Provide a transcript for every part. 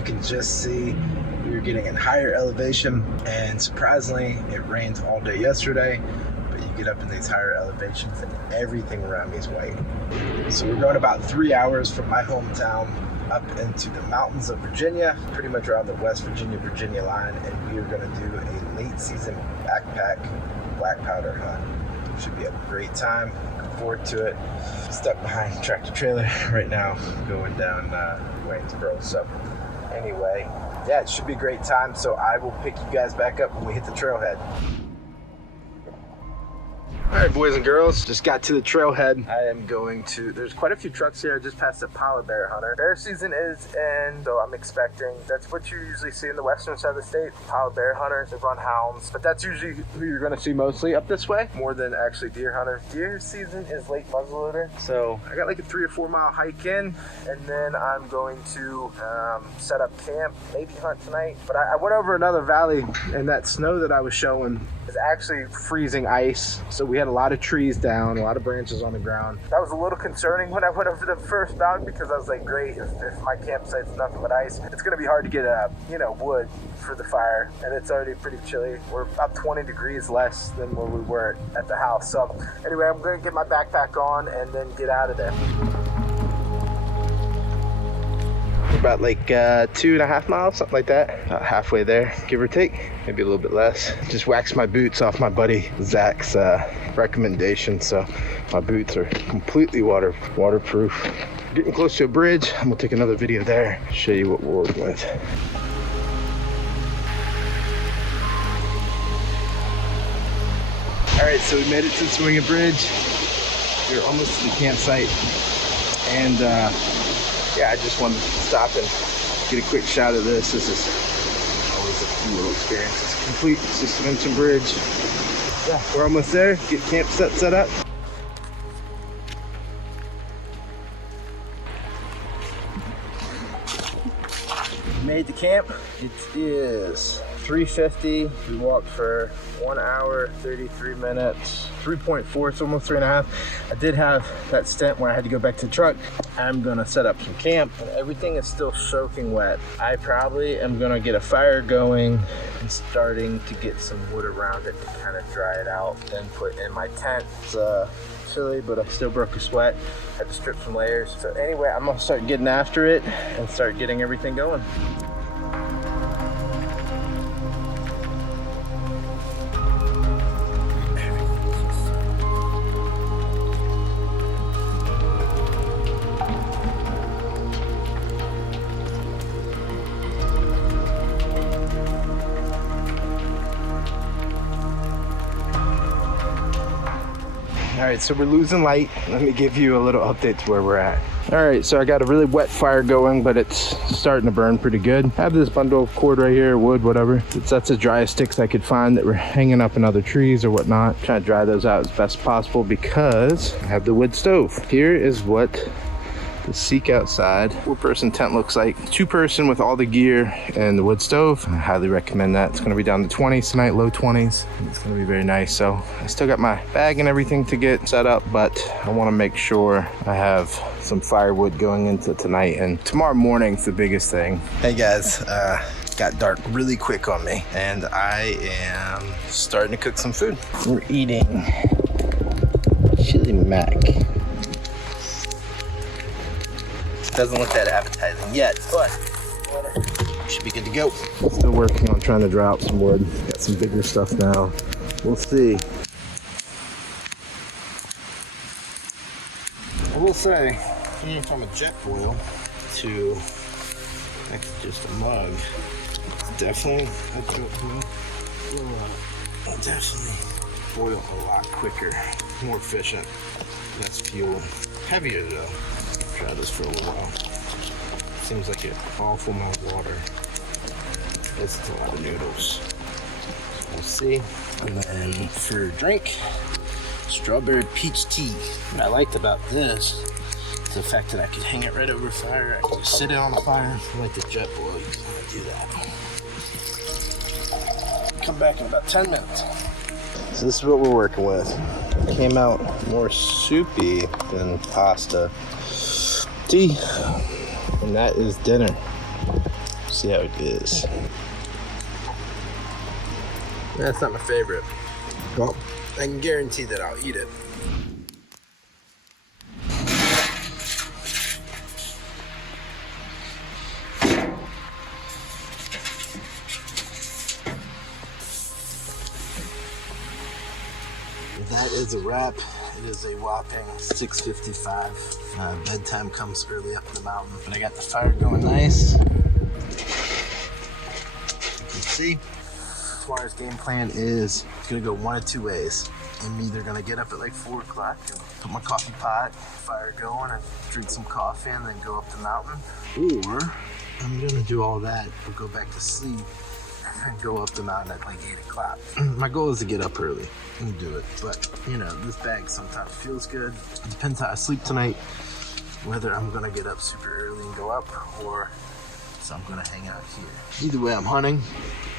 you can just see, we were getting in higher elevation, and surprisingly, it rained all day yesterday, but you get up in these higher elevations and everything around me is white. So we're going about 3 hours from my hometown up into the mountains of Virginia, pretty much around the West Virginia line, and we are going to do a late season backpack black powder hunt. Should be a great time. Looking forward to it. Stuck behind a tractor trailer right now, going down Waynesboro. So anyway, yeah, it should be a great time. So I will pick you guys back up when we hit the trailhead. All right, boys and girls, just got to the trailhead. I am going to, there's quite a few trucks here. I just passed a polar bear hunter. Bear season is in, so I'm expecting, that's what you usually see in the western side of the state. Polar bear hunters, they run hounds, but that's usually who you're gonna see mostly up this way, more than actually deer hunters. Deer season is late muzzleloader. So I got like a 3 or 4 mile hike in, and then I'm going to set up camp, maybe hunt tonight. But I went over another valley, and that snow that I was showing is actually freezing ice. So we had a lot of trees down, a lot of branches on the ground. That was a little concerning when I went over the first dog, because I was like, great, if my campsite's nothing but ice, it's gonna be hard to get wood for the fire, and it's already pretty chilly. We're about 20 degrees less than where we were at the house. So anyway, I'm gonna get my backpack on and then get out of there. About like 2.5 miles, something like that. About halfway there, give or take, maybe a little bit less. Just waxed my boots off my buddy Zach's recommendation, so my boots are completely waterproof. Getting close to a bridge. I'm gonna take another video there, show you what we're working with. All right, so we made it to the swinging bridge. We're almost to the campsite, and yeah, I just wanted to stop and get a quick shot of this. This is always a cool little experience. It's complete suspension bridge. Yeah, we're almost there. Get camp set up. Made the camp. It is 3:50. We walked for 1 hour, 33 minutes. 3.4, it's almost 3.5. I did have that stint where I had to go back to the truck. I'm gonna set up some camp, and everything is still soaking wet. I probably am gonna get a fire going and starting to get some wood around it to kind of dry it out, then put in my tent. It's chilly, but I still broke a sweat. Had to strip some layers. So anyway, I'm gonna start getting after it and start getting everything going. All right, so we're losing light. Let me give you a little update to where we're at. All right, so I got a really wet fire going, but it's starting to burn pretty good. I have this bundle of cord right here, wood, whatever. That's the driest sticks I could find that were hanging up in other trees or whatnot. Trying to dry those out as best possible because I have the wood stove. Here is what the Seek Outside 4-person tent looks like. 2-person with all the gear and the wood stove. I highly recommend that. It's gonna be down to 20s tonight, low 20s. It's gonna be very nice. So I still got my bag and everything to get set up, but I wanna make sure I have some firewood going into tonight, and tomorrow morning's the biggest thing. Hey guys, got dark really quick on me, and I am starting to cook some food. We're eating chili mac. Doesn't look that appetizing yet, but should be good to go. Still working on trying to dry out some wood. Got some bigger stuff now. We'll see. I will say, from a jet boil to just a mug, definitely boil a lot quicker, more efficient, less fuel, heavier though. Try this for a little while. Seems like an awful amount of water. This is a lot of noodles. So we'll see. And then for drink, strawberry peach tea. What I liked about this is the fact that I could hang it right over fire. I could just sit it on the fire. Like the jet boil, you just want to do that. Come back in about 10 minutes. So this is what we're working with. It came out more soupy than pasta. Tea, and that is dinner. See how it is. That's not my favorite. Well, I can guarantee that I'll eat it. That is a wrap. It is a whopping 6:55. Bedtime comes early up in the mountain, but I got the fire going nice. You can see, tomorrow's game plan is gonna go one of two ways. I'm either gonna get up at like 4 o'clock and put my coffee pot, fire going, and drink some coffee and then go up the mountain, or I'm gonna do all that and go back to sleep and go up the mountain at like 8 o'clock. My goal is to get up early and do it, but you know, this bag sometimes feels good. It depends how I sleep tonight, whether I'm gonna get up super early and go up, or so I'm gonna hang out here. Either way, I'm hunting.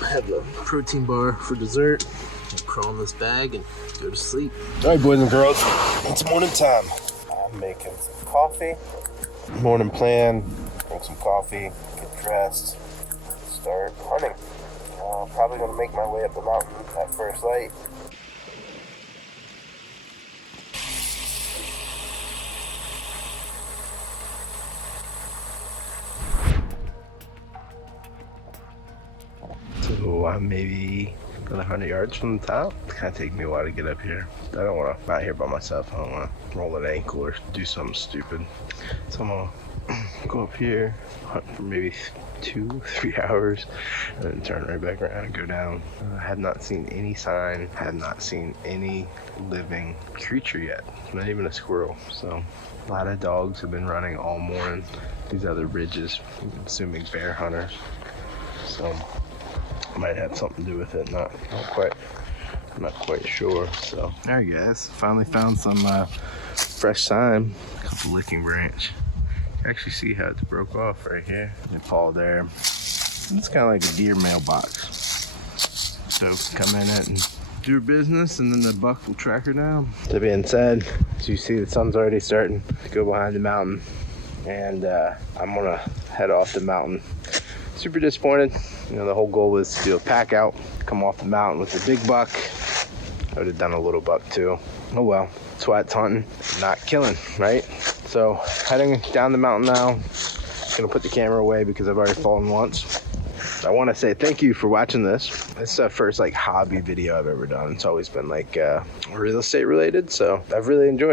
I have the protein bar for dessert. I'll crawl in this bag and go to sleep. All right, boys and girls, it's morning time. I'm making some coffee. Morning plan, drink some coffee, get dressed, start hunting. Probably gonna make my way up the mountain at first light. So I'm maybe another 100 yards from the top. It's gonna take me a while to get up here. I don't wanna, I'm out here by myself, I don't wanna roll an ankle or do something stupid. So I'm gonna go up here, hunt for maybe 2-3 hours, and then turn right back around and go down. I have not seen any sign, have not seen any living creature yet, not even a squirrel. So a lot of dogs have been running all morning. These other ridges, I'm assuming bear hunters. So might have something to do with it, not quite sure. So all right guys, finally found some fresh thyme, a couple licking branch. Actually see how it's broke off right here. The paw there. It's kind of like a deer mailbox. So come in it and do her business, and then the buck will track her down. That being said, as you see, the sun's already starting to go behind the mountain, and I'm gonna head off the mountain. Super disappointed. You know, the whole goal was to do a pack out, come off the mountain with the big buck. I would have done a little buck too. Oh well, that's why it's hunting, not killing, right? So heading down the mountain now. Gonna put the camera away because I've already fallen once. I want to say thank you for watching this. It's the first like hobby video I've ever done. It's always been like real estate related, so I've really enjoyed it.